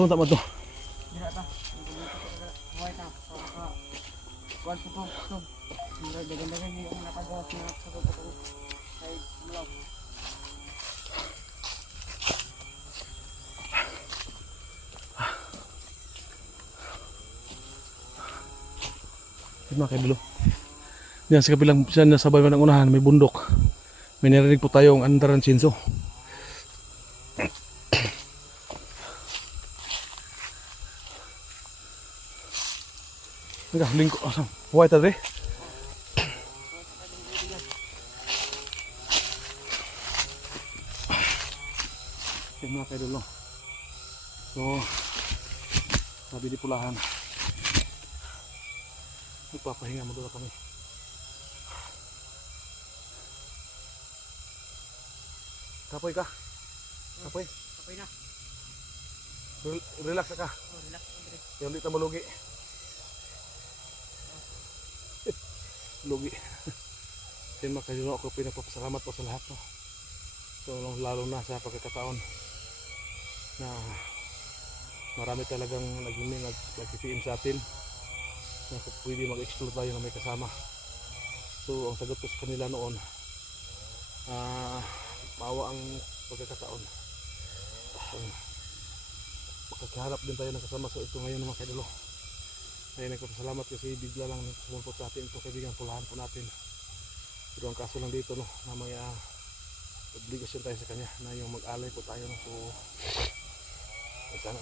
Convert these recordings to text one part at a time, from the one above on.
Asa man ta mo to? Dira ta. Buhay ta. Kuan po to. Dagan-dagan yung nakagawas na sa to. Ay, mulaw. Mga kaidolo. Diyan sa kabilang siya sa bayan ng unahan may bundok. May narinig po tayong Andaran Chinso. Naka lingko asam. Huwag tadi. Yan mga kaidolo. So sabi di pulahan. Magpapahinga mo doon kami. Kapoy ka? Kapoy? Kapoy na. Relax na ka? Oh, relax na dire. Yung di ta malugi. Lugi. Yan mga kaidolo, ako pinapapasalamat po sa lahat. No? So lalo na sa pagkakataon na marami talagang nag-PM sa atin na pwede mag-explore tayo na may kasama. So ang sagot ko sa kanila noon, maawa ang pagkakataon, makakaharap din tayo ng kasama. So ito ngayon mga kaidolo ay nagpapasalamat kasi bigla lang sumumpot sa atin ito, kaibigan, pulahan po natin. Pero ang kaso lang dito no, na may obligasyon tayo sa kanya na yung mag-alay po tayo no? So sana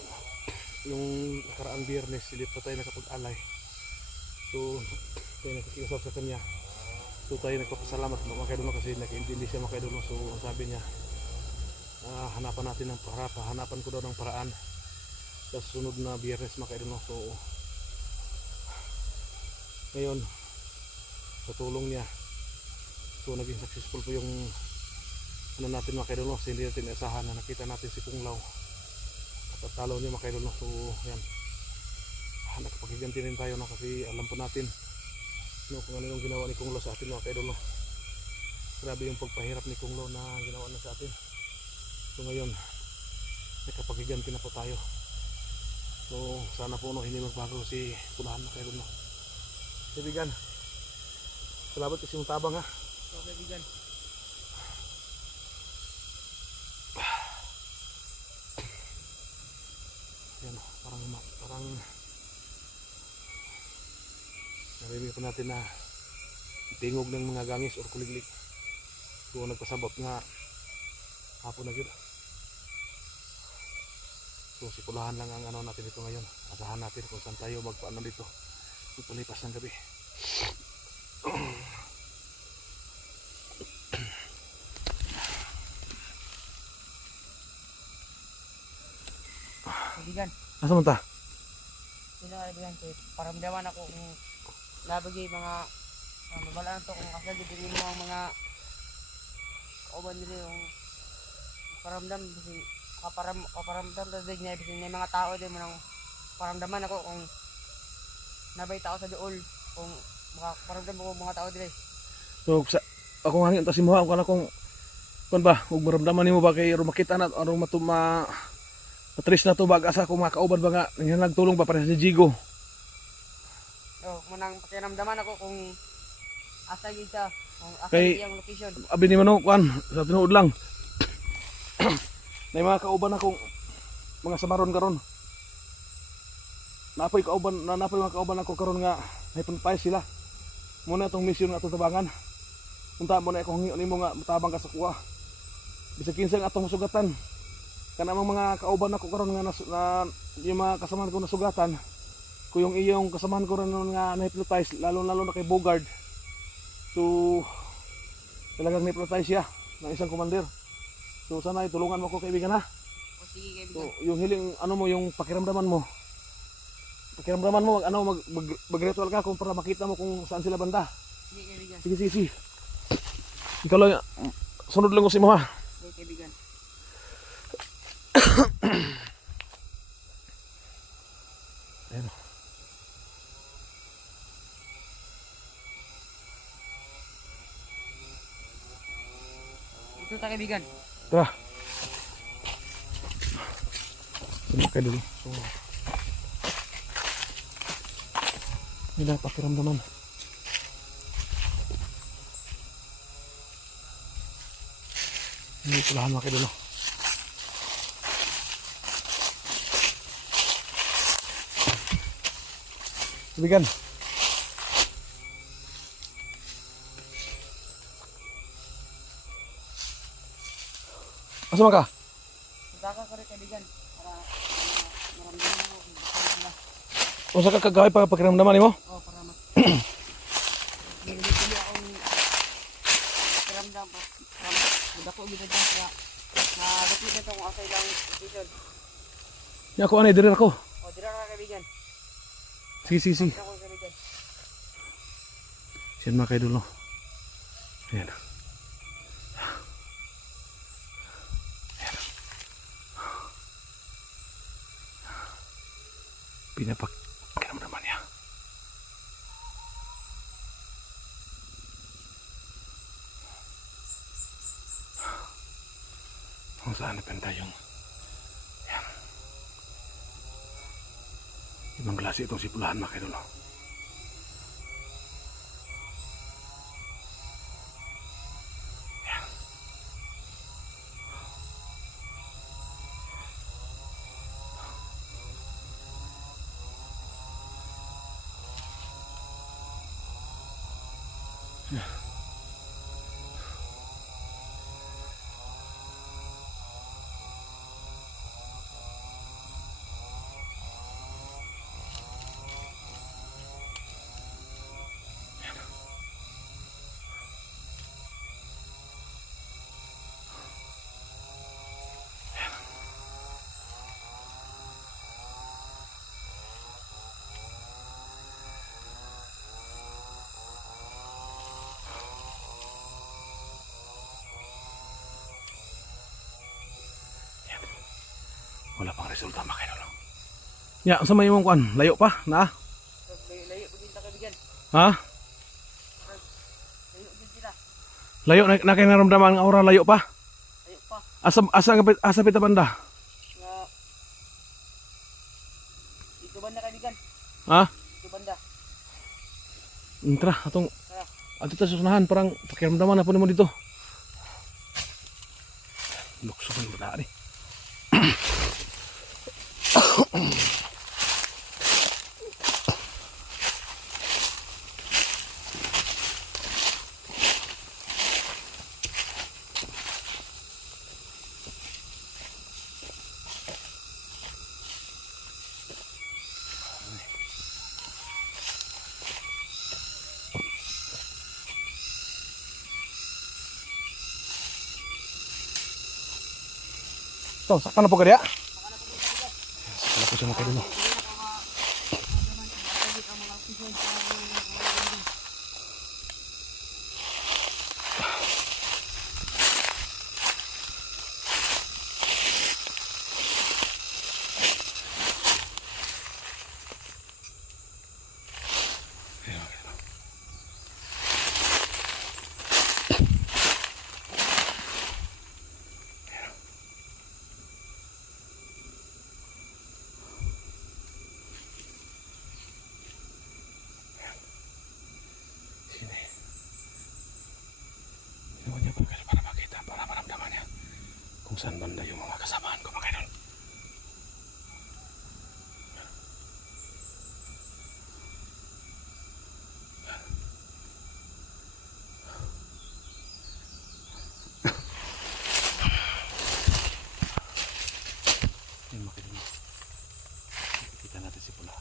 yung nakaraang biyernes silip pa tayo nakapag-alay. So tayo nakikiusap sa kanya. So tayo nagpapasalamat mga kaidolo kasi nakiintindi siya mga kaidolo. So sabi niya, hanapan natin ng hanapan ko daw ng paraan sa sunod na biyernes mga kaidolo. So ngayon sa tulong niya, so naging successful po yung ano natin mga kaidolo. So hindi natin inasahan na nakita natin si Punglaw at talo niya mga kaidolo. So yan, nakapaghiganti rin tayo no? Kasi alam po natin no, kung ano yung ginawa ni Kunglo sa atin mga kaidolo. Grabe yung pagpahirap ni Kunglo na ginawa na sa atin. So ngayon nakapaghiganti na po tayo. So sana po no, hindi magbago si Pulahan mga kaidolo. Kaibigan, salamat kasi mong tabang ha. So kaibigan, yan, parang narinig po natin na tingog ng mga gangis or kuliglig. So nagpasabot nga hapon na yun. So si Pulahan lang ang ano natin dito ngayon. Asahan natin kung saan tayo magpaano dito palipas ng gabi. kaibigan. Asa man ta? Sino kaibigan ko? Paramdaman ako kung nabagay mga mabalaan to kung asa gid mo ang mga kauban nila yung paramdam kasi kaparamdam ta din niya bisin may mga tao din mo nang paramdaman ako kung nabay tao sa dool kung makaparamdam ko mga tao dire. So sa ako hangin ta si mo ako kung kun ba ug maramdaman nimo ba kay makita na aron matuma patris na to bag asa ko mga kauban ba nga nagtulong ba para sa Jigo. Oh, munang pakiramdaman ako kung asa gid siya, kung asa Kay- gid ang location. Abi ni mano kwan sa tinuod lang. May mga kauban akong mga samaron karon. Napay mga kauban ako karon nga naipunpay sila. Muna tong mission nga atong tabangan. Unta mo na akong hingi nimo nga matabang ka sa kuha. Bisag kinsa nga atong sugatan. Kanamang mga kauban ako karon nga yung mga kasamahan ko nasugatan. Kung yung iyong kasamahan ko rin nga na-hypnotize, lalo na kay Bogard. So talagang na-hypnotize siya ng isang commander. So sana itulungan mo ko kaibigan ha. O sige So kaibigan. yung hiling ano mo, yung pakiramdaman mo mag-ritual ka kung para makita mo kung saan sila banda. Sige kaibigan. Sige. Ikaw lang, sunod lang ko si mo ha. Sige kaibigan. Ayan. Ito ta kaibigan. Tara. Ano kayo dulu? So, nila pakiramdaman. Hindi pulahan mga kayo dulu. Tubigan. Asa man ka? Saka ka rin kaibigan para maramdaman mo kung basta sila. Unsa ka kagaway para pakiramdaman nimo? Oh, para mas hindi akong pakiramdam pa. Dako gid dyan kaya na-repeat na itong asa ilang episode. Ya ako anay diri ako. O, dira ka kaibigan. Sige. Dira ko kaibigan. Siyan mga kayo dulu. Ayan. Pinapakiramdaman niya. Kung saan napenta yung yan. Ibang klase itong sipulahan mga kayo dulu. Wala pang resulta mga kayo dulu. Ya, sa may mong kuan, layo pa na. Layo pa din ta kaibigan. Ha? Layo din sila. Layo na kayo naramdaman ng aura, layo pa. Layo pa. Asa pita banda? Nga dito banda kaibigan. Ha? Dito banda. Tara, ato ta susunahan parang pakiramdaman na po naman dito. Luksukan mo na rin. So, sakpan na po ka diya? Sakpan na po siya mga kayo dulu. Para makita, para maramdaman niya kung saan banda yung mga kasamaan ko mga idol. Yan mga idol. Kita natin si Pula.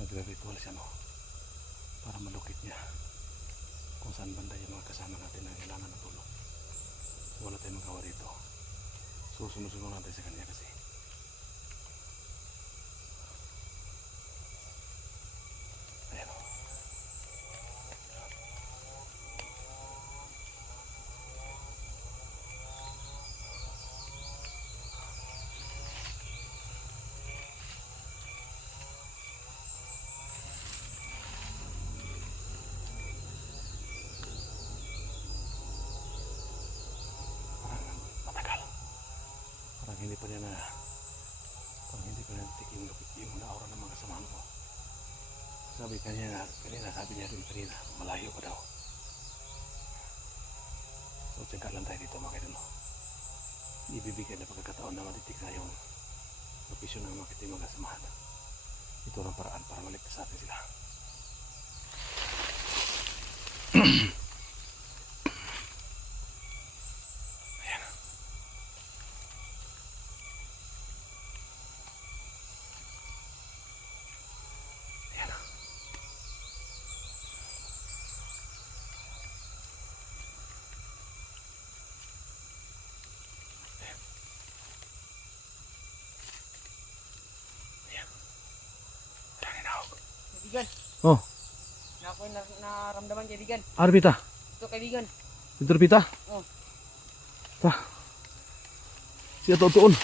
Nagre-ritual siya no, para malukit niya kung saan banda yung mga kasama natin na kailangan ng tulong. So, wala tayong magawa dito. Susunod-sunod natin sa kanya kasi ayan o. pa niya na kung hindi pa natik yung naura ng mga kasamahan ko. Sabi kanina sabi niya rin kanina, malayo pa daw. So tiyangka lang tayo dito mga kaidol. Ibibigay na pagkakataon na matitik na yung location ng mga kasamahan. Ito ang paraan para maligtas sa atin sila. Ayan. Ayan. Kaibigan. Oh, Na ako yung naramdaman kaibigan. Arbita. Ito kaibigan. Dito Arbita. Oh. Ta. Siya tuon.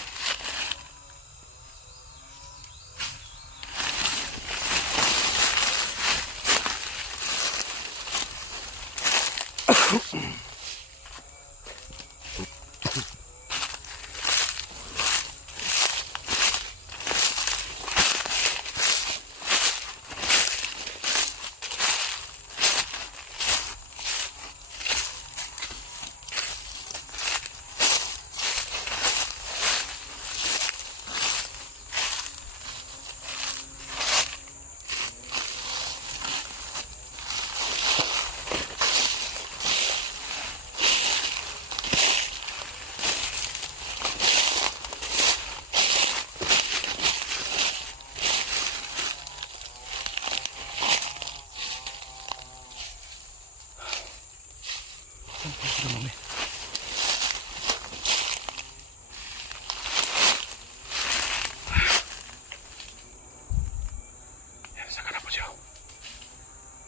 Saka na po siya.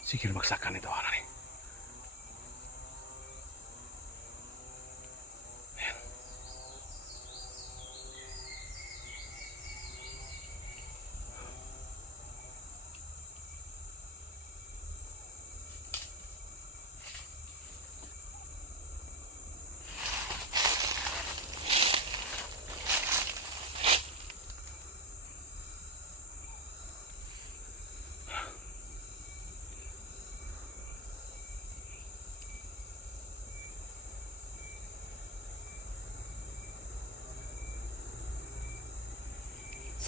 Sige magsakan ito ano ni.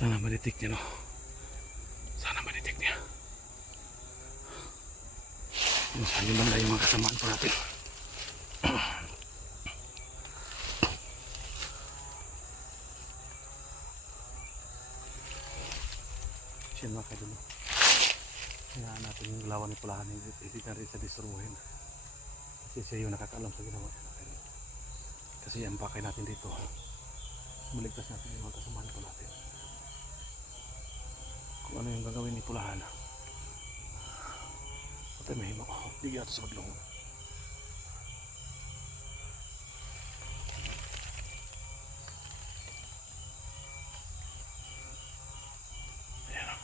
Sana maditik niya, no? Sana maditik niya. Yung saan man lang yung mga kasamaan po natin. Siya mga kadulo. Kailangan natin yung lawan ni Pulahan. Hindi na rin sa disruhin. Kasi siya yung nakakaalam sa ginawa niya. Kasi ang pakay natin dito. Maligtas natin yung mga kasamaan po natin. Kung ano yung gagawin ni Pulahan, patay mahimo. Bigyan ito sa maglong. Ayan.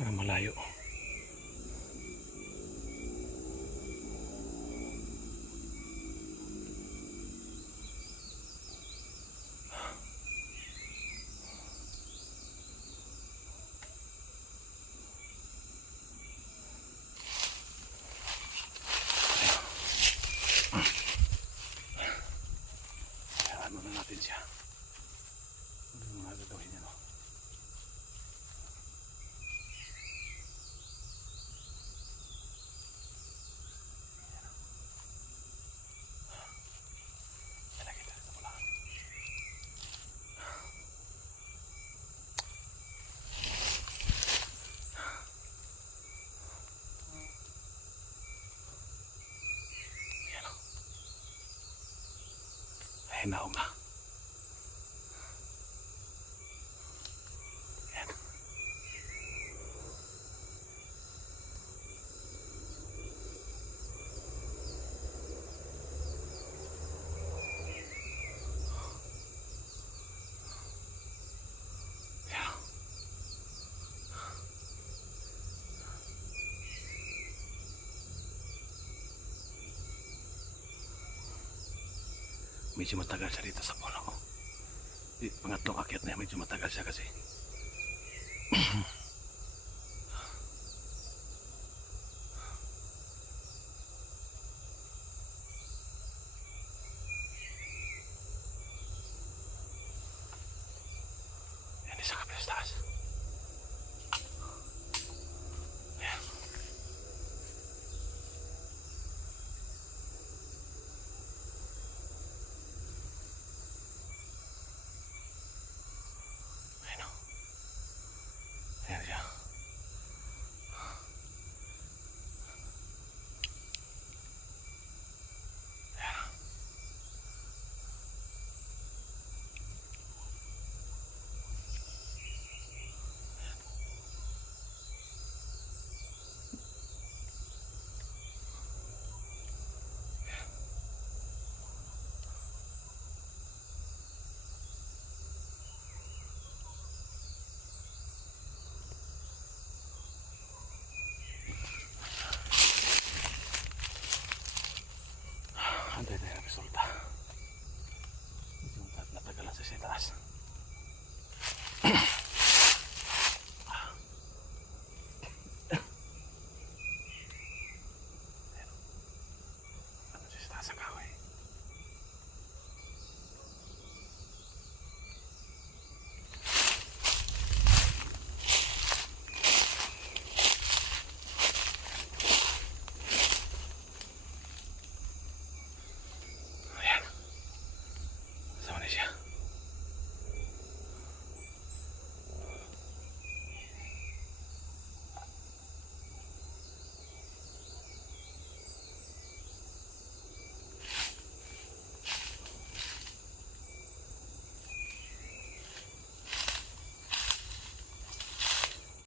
Para malayo. Ano na natin siya. Ano yung mga gagawin niya, no? Mahinahong na. Ayan. Ayan. Medyo matagal siya dito sa puno. Pangatlong akyat na yan, medyo matagal siya kasi